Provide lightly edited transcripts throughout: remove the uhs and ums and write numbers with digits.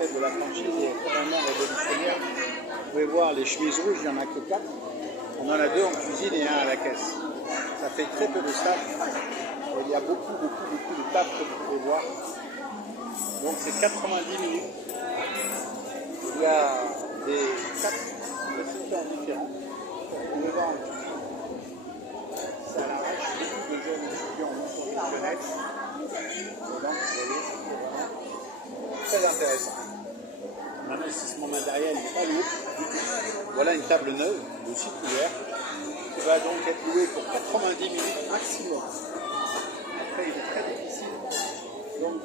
concept de la franchise est totalement révolutionnaire. Vous pouvez voir les chemises rouges, il n'y en a que 4. On en a 2 en cuisine et 1 à la caisse. Ça fait très peu de staff. Et il y a beaucoup de tables comme vous pouvez voir. Donc c'est 90 minutes. Il y a des 4 récipients différents. Vous pouvez voir un petit peu. C'est à l'arrache. Beaucoup de jeunes étudiants en professionnels. Donc vous voyez, c'est très intéressant. L'investissement matériel n'est pas lourd du tout. Voilà une table neuve de 6 couverts qui va donc être louée pour 90 minutes maximum. Après, il est très difficile donc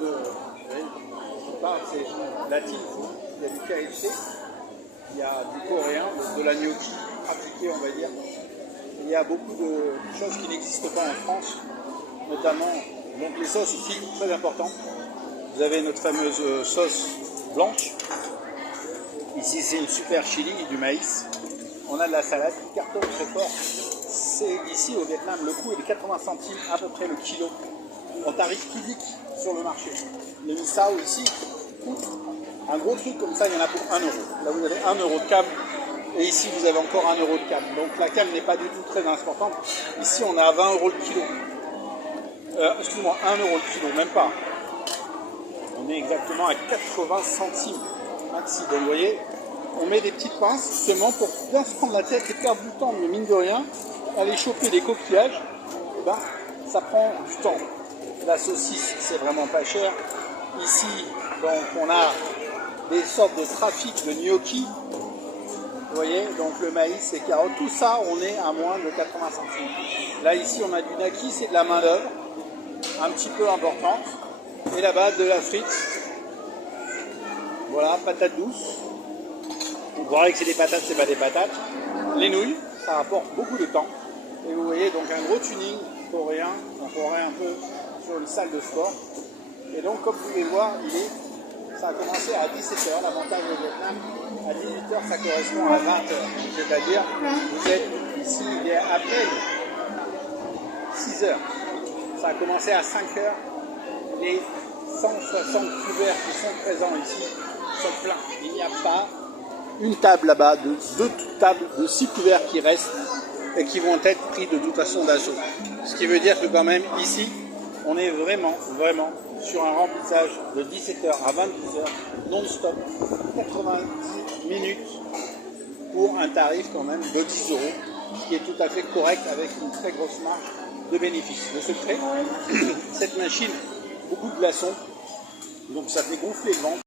c'est la team food, il y a du KFC, il y a du coréen, de la gnocchi pratiquée on va dire. Il y a beaucoup de choses qui n'existent pas en France, notamment donc les sauces ici, très important. Vous avez notre fameuse sauce blanche. Ici c'est une super chili, du maïs. On a de la salade qui cartonne très fort. C'est ici au Vietnam, le coût est de 80 centimes à peu près le kilo en tarif public sur le marché. Le misao ici coûte un gros truc comme ça, il y en a pour 1 euro. Là vous avez 1 euro de cam et ici vous avez encore 1 euro de cam. Donc la cam n'est pas du tout très importante. Ici on a 20 euros le kilo. Excuse-moi, 1 euro le kilo, même pas. On est exactement à 80 centimes maxi. Donc vous voyez, on met des petites pinces justement pour bien se prendre la tête et perdre du temps, mais mine de rien, aller choper des coquillages, et ben, ça prend du temps. La saucisse, c'est vraiment pas cher. Ici, donc on a des sortes de trafic de gnocchi. Vous voyez, donc le maïs, les carottes, tout ça, on est à moins de 80 centimes. Là, ici, on a du naki, c'est de la main d'œuvre, un petit peu importante. Et là-bas, de la frite. Voilà, patates douces. Vous croirez que c'est des patates, c'est pas des patates. Les nouilles, ça rapporte beaucoup de temps. Et vous voyez donc un gros tuning coréen, on pourrait un peu sur une salle de sport. Et donc comme vous pouvez voir, ça a commencé à 17h, l'avantage au Vietnam, à 18h ça correspond à 20h. C'est-à-dire, vous êtes ici, il est à peine 6h. Ça a commencé à 5h. Les 160 couverts qui sont présents ici sont pleins. Il n'y a pas une table là-bas, deux tables de 6 couverts qui restent et qui vont être pris de toute façon d'assaut. Ce qui veut dire que quand même ici, on est vraiment sur un remplissage de 17h à 22h non-stop, 90 minutes pour un tarif quand même de 10 euros, ce qui est tout à fait correct avec une très grosse marge de bénéfice. Le secret, cette machine, beaucoup de glaçons, donc ça fait gonfler le ventre.